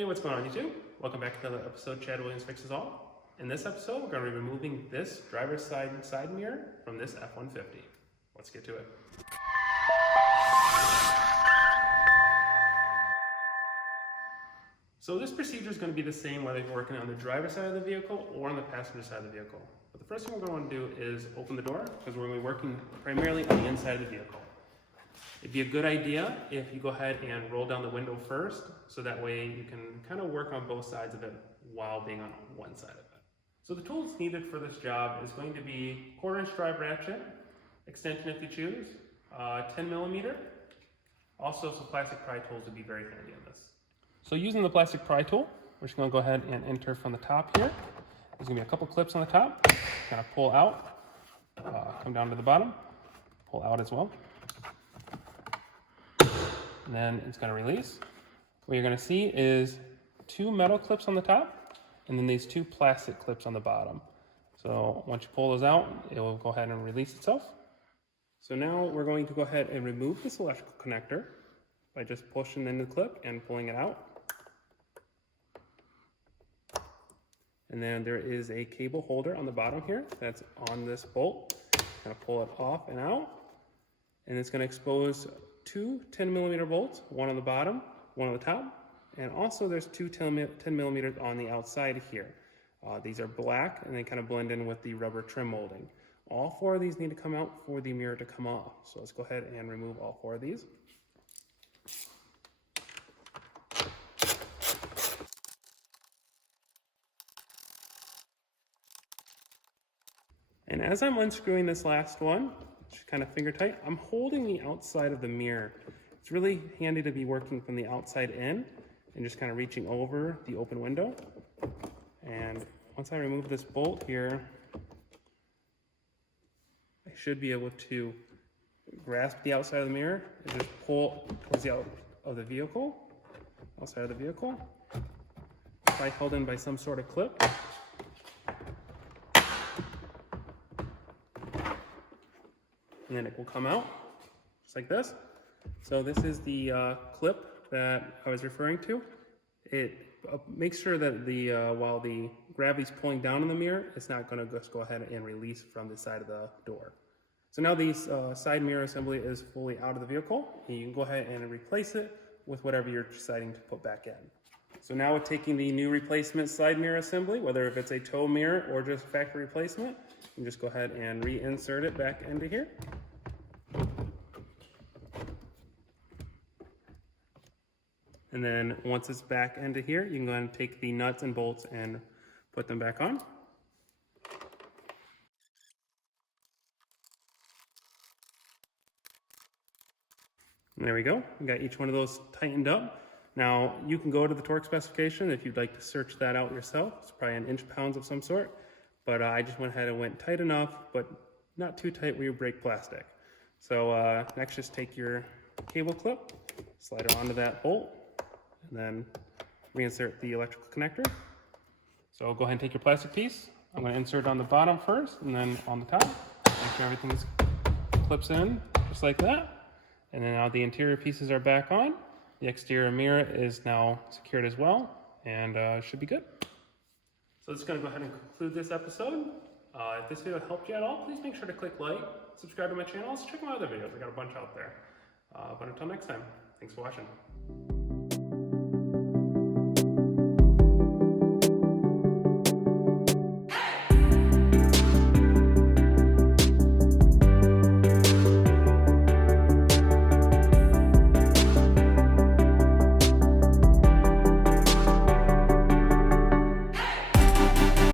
Hey, what's going on YouTube? Welcome back to another episode Chad Williams Fixes All. In this episode, we're going to be removing this driver's side mirror from this F-150. Let's get to it. So this procedure is going to be the same whether you're working on the driver's side of the vehicle or on the passenger side of the vehicle. But the first thing we're going to want to do is open the door because we're going to be working primarily on the inside of the vehicle. It'd be a good idea if you go ahead and roll down the window first, so that way you can kind of work on both sides of it while being on one side of it. So the tools needed for this job is going to be 1/4" drive ratchet, extension if you choose, 10mm. Also some plastic pry tools would be very handy in this. So using the plastic pry tool, we're just going to go ahead and enter from the top here. There's going to be a couple clips on the top, kind of pull out, come down to the bottom, pull out as well. And then it's going to release. What you're going to see is 2 metal clips on the top, and then these 2 plastic clips on the bottom. So once you pull those out, it will go ahead and release itself. So now we're going to go ahead and remove this electrical connector by just pushing in the clip and pulling it out. And then there is a cable holder on the bottom here that's on this bolt. Kind of pull it off and out, and it's going to expose 2 10mm bolts, one on the bottom, one on the top, and also there's 2 10mm on the outside here. These are black and they kind of blend in with the rubber trim molding. All 4 of these need to come out for the mirror to come off. So let's go ahead and remove all 4 of these. And as I'm unscrewing this last one, it's kind of finger tight, I'm holding the outside of the mirror. It's really handy to be working from the outside in and just kind of reaching over the open window. And once I remove this bolt here, I should be able to grasp the outside of the mirror and just pull towards the outside of the vehicle. Probably held in by some sort of clip. And then it will come out just like this. So this is the clip that I was referring to. It makes sure that while the gravity's pulling down on the mirror, it's not going to just go ahead and release from the side of the door. So now the side mirror assembly is fully out of the vehicle, and you can go ahead and replace it with whatever you're deciding to put back in. So now with taking the new replacement side mirror assembly, whether if it's a tow mirror or just factory replacement, you can just go ahead and reinsert it back into here. And then once it's back into here, you can go ahead and take the nuts and bolts and put them back on. And there we go. We got each one of those tightened up. Now you can go to the torque specification if you'd like to search that out yourself. It's probably in inch-pounds of some sort. But I just went ahead and went tight enough, but not too tight where you break plastic. So next, just take your cable clip, slide it onto that bolt, and then reinsert the electrical connector. So go ahead and take your plastic piece. I'm going to insert it on the bottom first, and then on the top. Make sure everything clips in just like that. And then now the interior pieces are back on. The exterior mirror is now secured as well, and should be good. So this is going to go ahead and conclude this episode. If this video helped you at all, please make sure to click like, subscribe to my channel, also check my other videos. I got a bunch out there. But until next time, thanks for watching.